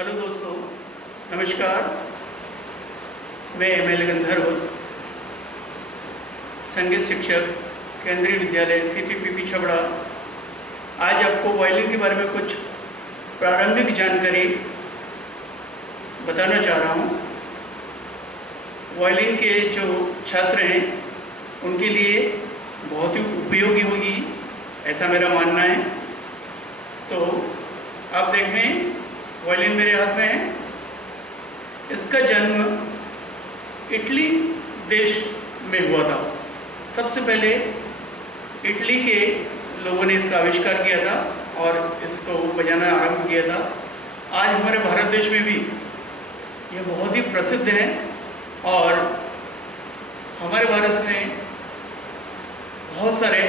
Hello दोस्तों, नमस्कार। मैं एमएल गंधर्व, संगीत शिक्षक, केंद्रीय विद्यालय सीटीपीपी छबड़ा। आज आपको वायलिन के बारे में कुछ प्रारंभिक जानकारी बताना चाह रहा हूँ। वायलिन के जो छात्र हैं उनके लिए बहुत ही उपयोगी होगी, ऐसा मेरा मानना है। तो आप देख रहे हैं वायलिन मेरे हाथ में है। इसका जन्म इटली देश में हुआ था। सबसे पहले इटली के लोगों ने इसका आविष्कार किया था और इसको बजाना आरंभ किया था। आज हमारे भारत देश में भी यह बहुत ही प्रसिद्ध है और हमारे भारत में बहुत सारे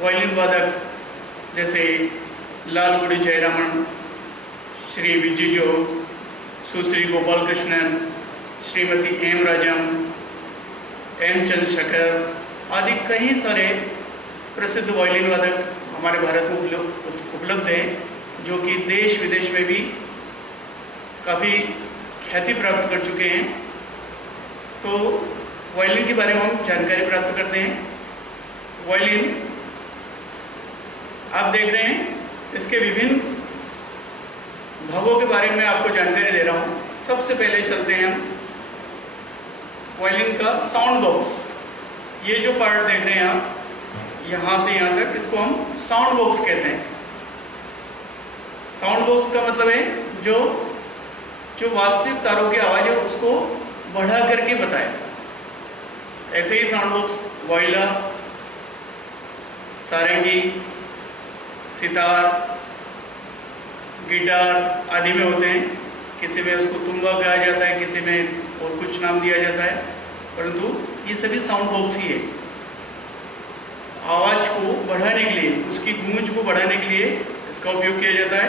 वायलिन वादक जैसे लालगुडी जयरामन, श्री विजिजो, सुश्री गोपाल कृष्णन, श्रीमती एम राजम, एम चंद्रशेखर आदि कई सारे प्रसिद्ध वायलिन वादक हमारे भारत में उपलब्ध हैं, जो कि देश विदेश में भी काफ़ी ख्याति प्राप्त कर चुके हैं। तो वायलिन के बारे में हम जानकारी प्राप्त करते हैं। वायलिन आप देख रहे हैं, इसके विभिन्न भागों के बारे में आपको जानकारी दे रहा हूँ। सबसे पहले चलते हैं हम वायलिन का साउंड बॉक्स। ये जो पार्ट देख रहे हैं आप, यहाँ से यहाँ तक, इसको हम साउंड बॉक्स कहते हैं। साउंड बॉक्स का मतलब है जो वास्तविक तारों की आवाज़ है उसको बढ़ा करके बताए। ऐसे ही साउंड बॉक्स वायला, सारंगी, सितार, गिटार आदि में होते हैं। किसी में उसको तुम्बा कहा जाता है, किसी में और कुछ नाम दिया जाता है, परंतु ये सभी साउंड बॉक्स ही है। आवाज़ को बढ़ाने के लिए, उसकी गूंज को बढ़ाने के लिए इसका उपयोग किया जाता है।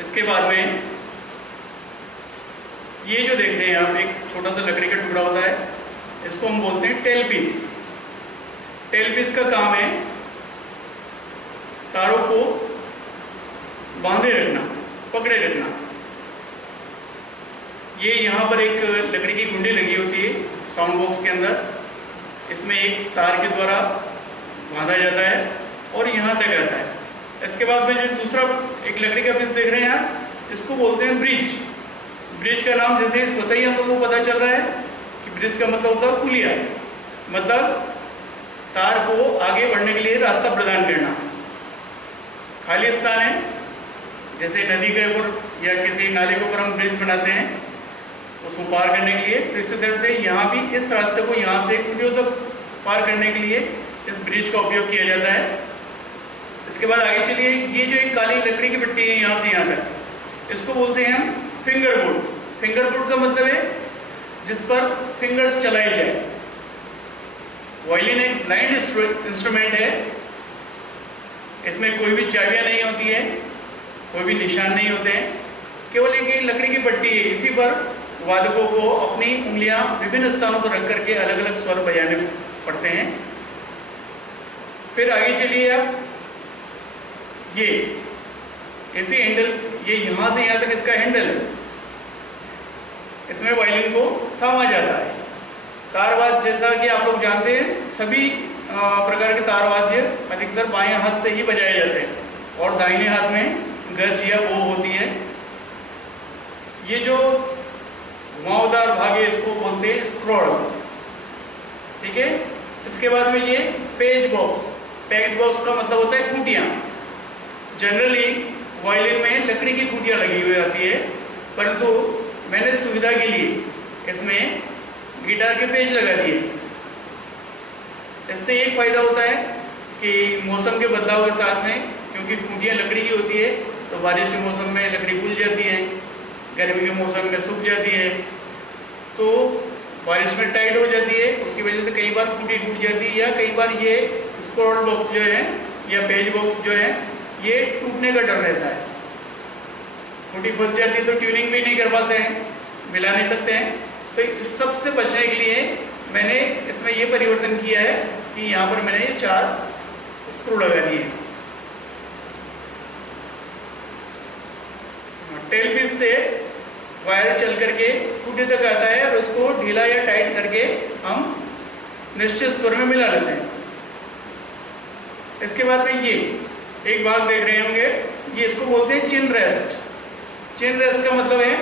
इसके बाद में ये जो देख रहे हैं आप, एक छोटा सा लकड़ी का टुकड़ा होता है, इसको हम बोलते हैं टेल पीस। टेल पीस का काम है तारों को बांधे रखना, पकड़े रखना। ये यहाँ पर एक लकड़ी की गुंडी लगी होती है साउंड बॉक्स के अंदर। इसमें एक तार के द्वारा बांधा जाता है और यहाँ तक आता है। इसके बाद में जो दूसरा एक लकड़ी का पीस देख रहे हैं आप, इसको बोलते हैं ब्रिज। ब्रिज का नाम जैसे स्वतः ही हम लोगों को पता चल रहा है कि ब्रिज का मतलब होता है पुलिया, मतलब तार को आगे बढ़ने के लिए रास्ता प्रदान करना। खाली स्थान है, जैसे नदी के ऊपर या किसी नाले के ऊपर हम ब्रिज बनाते हैं उसको पार करने के लिए, तो इसी तरह से यहाँ भी इस रास्ते को यहाँ से कुटियों तक पार करने के लिए इस ब्रिज का उपयोग किया जाता है। इसके बाद आगे चलिए, ये जो एक काली लकड़ी की पट्टी है यहाँ से यहाँ तक, इसको बोलते हैं हम फिंगर बोर्ड। फिंगर बोर्ड का मतलब है जिस पर फिंगर्स चलाई जाए। वायलिन एक ब्लाइंड इंस्ट्रूमेंट है। इसमें कोई भी चाबियाँ नहीं होती है, कोई भी निशान नहीं होते हैं, केवल एक लकड़ी की पट्टी है। इसी पर वादकों को अपनी उंगलियां विभिन्न स्थानों पर रख करके अलग अलग स्वर बजाने पड़ते हैं। फिर आगे चलिए आप, ये ऐसे हैंडल, ये यहाँ से यहाँ तक इसका हैंडल है। इसमें वायलिन को थामा जाता है। तारवाद्य, जैसा कि आप लोग जानते हैं, सभी प्रकार के तारवाद्य अधिकतर बाएं हाथ से ही बजाए जाते हैं और दाहिने हाथ में गज या बो होती है। ये जो घुमावदार भाग है इसको बोलते हैं स्क्रॉल, ठीक है। इसके बाद में ये पेज बॉक्स। पेज बॉक्स का मतलब होता है खूंटियाँ। जनरली वायलिन में लकड़ी की खूंटियाँ लगी हुई आती है, परंतु मैंने सुविधा के लिए इसमें गिटार के पेज लगा दिए। इससे एक फायदा होता है कि मौसम के बदलाव के साथ में, क्योंकि खूंटियाँ लकड़ी की होती है, तो बारिश के मौसम में लकड़ी फूल जाती है, गर्मी के मौसम में सूख जाती है, तो बारिश में टाइट हो जाती है। उसकी वजह से कई बार खूंटी टूट जाती है, या कई बार ये स्क्रॉल बॉक्स जो है या पेज बॉक्स जो है ये टूटने का डर रहता है। खूंटी फंस जाती है तो ट्यूनिंग भी नहीं कर पाते हैं, मिला नहीं सकते हैं। तो इस सब से बचने के लिए मैंने इसमें ये परिवर्तन किया है कि यहाँ पर मैंने ये 4 स्क्रू लगा दिए। टेल पीस से वायर चल करके खूंटे तक आता है और उसको ढीला या टाइट करके हम निश्चित स्वर में मिला लेते हैं। इसके बाद में ये एक भाग देख रहे होंगे, ये इसको बोलते हैं चिन रेस्ट। चिन रेस्ट का मतलब है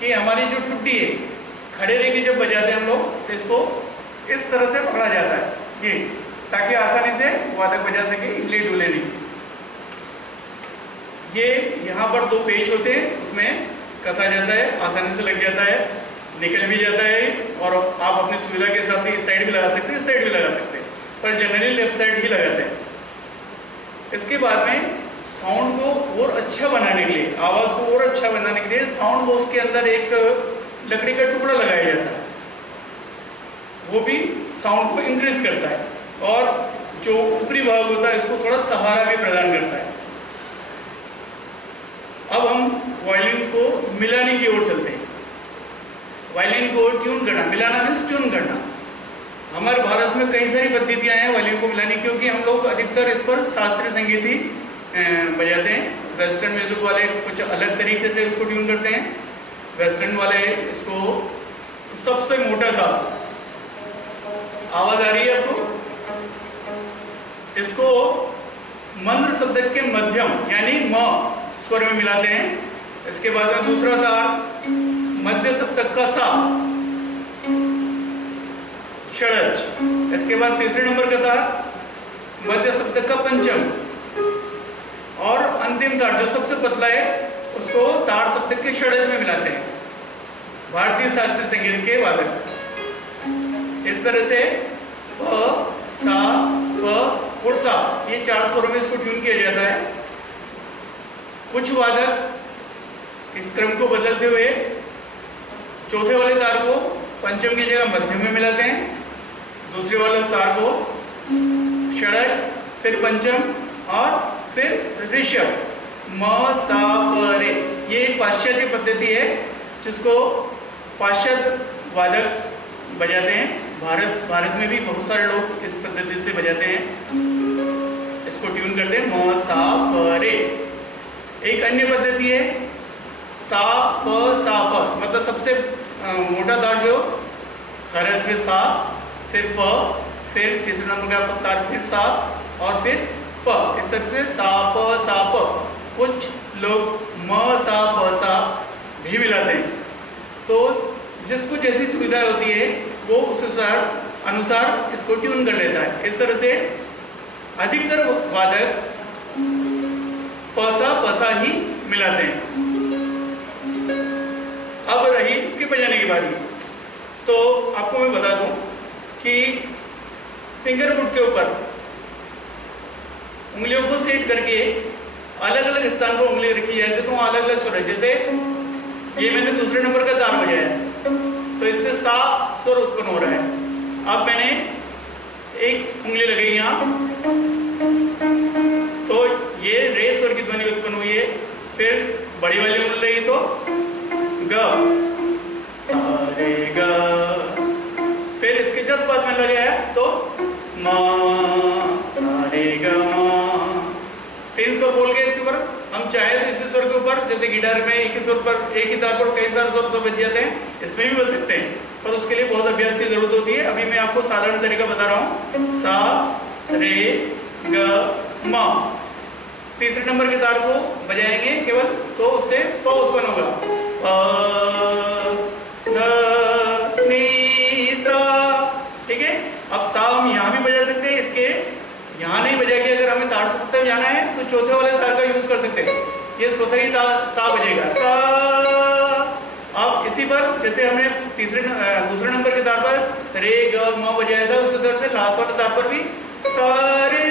कि हमारी जो ठुड्डी है, खड़े रह के जब बजाते हैं हम लोग तो इसको इस तरह से पकड़ा जाता है ये, ताकि आसानी से वादक बजा सके, हिले डुले नहीं। ये यहाँ पर 2 पेच होते हैं, उसमें कसा जाता है, आसानी से लग जाता है, निकल भी जाता है और आप अपनी सुविधा के हिसाब से इस साइड भी लगा सकते हैं, इस साइड भी लगा सकते हैं, पर जनरली लेफ्ट साइड ही लगाते हैं। इसके बाद में साउंड को और अच्छा बनाने के लिए, आवाज़ को और अच्छा बनाने के लिए साउंड बॉक्स के अंदर एक लकड़ी का टुकड़ा लगाया जाता है, वो भी साउंड को इंक्रीज करता है और जो ऊपरी भाग होता है इसको थोड़ा सहारा भी प्रदान करता है। अब हम वायलिन को मिलाने की ओर चलते हैं। वायलिन को ट्यून करना, मिलाना मीन्स ट्यून करना। हमारे भारत में कई सारी पद्धतियां हैं वायलिन को मिलाने, क्योंकि हम लोग अधिकतर इस पर शास्त्रीय संगीत ही बजाते हैं। वेस्टर्न म्यूजिक वाले कुछ अलग तरीके से इसको ट्यून करते हैं। वेस्टर्न वाले इसको सबसे मोटा था, आवाज आ रही है आपको, इसको मंद्र शब्द के मध्यम यानी म स्वर में मिलाते हैं। इसके बाद में दूसरा तार मध्य सप्तक का सा, षड्ज। इसके बाद तीसरे नंबर का तार मध्य सप्तक का पंचम, और अंतिम तार जो सबसे पतला है उसको तार सप्तक के षड्ज में मिलाते हैं भारतीय शास्त्रीय संगीत के वादक। इस तरह से प, सा, प और सा, ये 4 स्वरों में इसको ट्यून किया जाता है। कुछ वादक इस क्रम को बदलते हुए चौथे वाले तार को पंचम की जगह मध्यम में मिलाते हैं, दूसरे वाले तार को षड्ज, फिर पंचम और फिर ऋषभ, म सा प रे। ये एक पाश्चात्य पद्धति है जिसको पाश्चात्य वादक बजाते हैं। भारत में भी बहुत सारे लोग इस पद्धति से बजाते हैं, इसको ट्यून करते हैं म सा प रे। एक अन्य पद्धति है सा प सा प, मतलब सबसे मोटा तार जो खरज में सा, फिर प, फिर तीसरे नंबर का तार फिर सा और फिर प। इस तरह से सा प सा प। कुछ लोग म सा प सा भी मिलाते हैं। तो जिसको जैसी सुविधा होती है वो उस अनुसार इसको ट्यून कर लेता है। इस तरह से अधिकतर वादक पसा पसा ही मिलाते हैं। अब रही इसके बजाने की बारी, तो आपको मैं बता दूं कि फिंगर बुड के ऊपर उंगलियों को सेट करके अलग अलग स्थान पर उंगली रखी जाती है तो अलग अलग स्वर है। जैसे ये मैंने दूसरे नंबर का तार बजाया तो इससे सा स्वर उत्पन्न हो रहा है। अब मैंने एक उंगली लगाई यहाँ तो ये रे स्वर की ध्वनि उत्पन्न हुई है। फिर बड़ी वाली उंगली लगी तो ग, सा रे ग। फिर इसके जस्ट बाद में लगाया तो मा सा रे ग मा। 3 स्वर बोल गए इसके ऊपर। हम चाहे तो इसी स्वर के ऊपर, जैसे गिटार में एक ही स्वर पर, एक ही तार पर कई सारे स्वर बज जाते हैं, इसमें भी बज सकते हैं, पर उसके लिए बहुत अभ्यास की जरूरत होती है। अभी मैं आपको साधारण तरीका बता रहा हूँ। सा रे ग मा। तीसरे नंबर के तार को बजाएंगे केवल तो उससे प उत्पन्न होगा। प ध नी सा। ठीक है। अब सा हम यहाँ भी बजा सकते हैं, इसके यहाँ नहीं बजा के अगर हमें तार सप्तक में जाना है तो चौथे वाले तार का यूज कर सकते हैं। ये स्वतः ही तार सा बजेगा सा। अब इसी पर जैसे हमने दूसरे नंबर के तार पर रे ग म बजाया था, उसी तरह से लास्ट वाले तार पर भी सा रे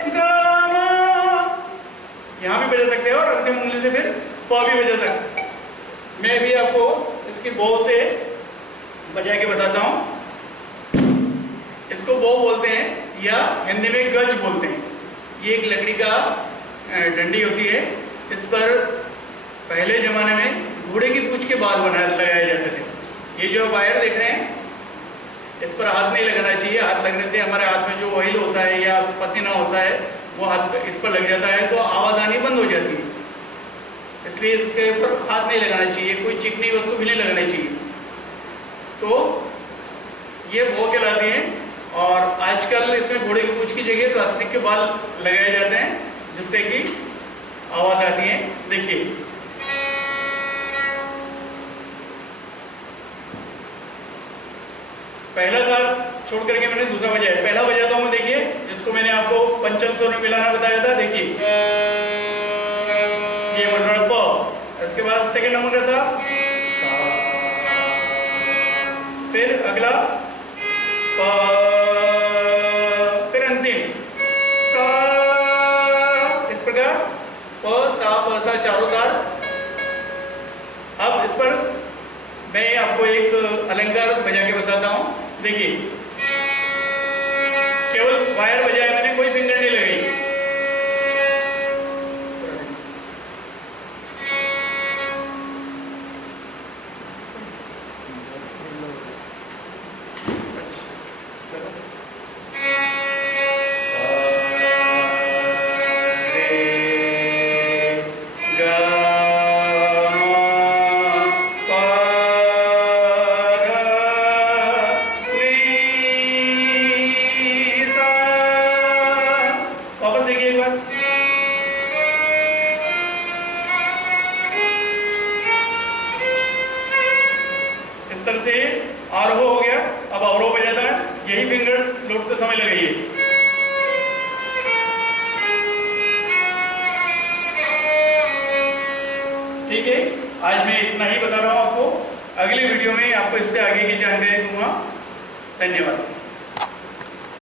ग म यहाँ भी बजा सकते हैं और अंतिम उंगली से फिर प भी बजा सकते हैं। मैं भी आपको इसकी बो से बजा के बताता हूँ। इसको बो बोलते हैं या हिंदी में गज बोलते हैं। ये एक लकड़ी का डंडी होती है। इस पर पहले जमाने में घोड़े की पूंछ के बाल लगाए जाते थे। ये जो वायर देख रहे हैं इस पर हाथ नहीं लगाना चाहिए। हाथ लगने से हमारे हाथ में जो ऑयल होता है या पसीना होता है वो हाथ इस पर लग जाता है तो आवाज़ आनी बंद हो जाती है। इसलिए इसके ऊपर हाथ नहीं लगाना चाहिए, कोई चिकनी वस्तु भी नहीं लगानी चाहिए। तो ये भौ कहलाती हैं। और आजकल इसमें घोड़े की पूंछ की जगह प्लास्टिक के बाल लगाए जाते हैं जिससे कि आवाज आती है। देखिए पहला तार छोड़ करके मैंने दूसरा बजाया, पहला बजाता हूं मैं, देखिए जिसको मैंने आपको पंचम स्वर में मिलाना बताया था। देखिए ये बन रहा प, इसके बाद सेकंड नंबर रहता सा, फिर अगला प, फिर अंतिम सा। इस प्रकार प सा चारों तार। अब इस पर मैं आपको एक अलंकार बजा के बताता हूं। देखिए केवल वायर बजाया मैंने, कोई फिंगर नहीं लगाई। इस तरह से आरोह हो गया। अब अवरोह हो जाता है, यही फिंगर्स लौटते समय लगाइए। ठीक है, आज मैं इतना ही बता रहा हूं आपको। अगले वीडियो में आपको इससे आगे की जानकारी दूंगा। धन्यवाद।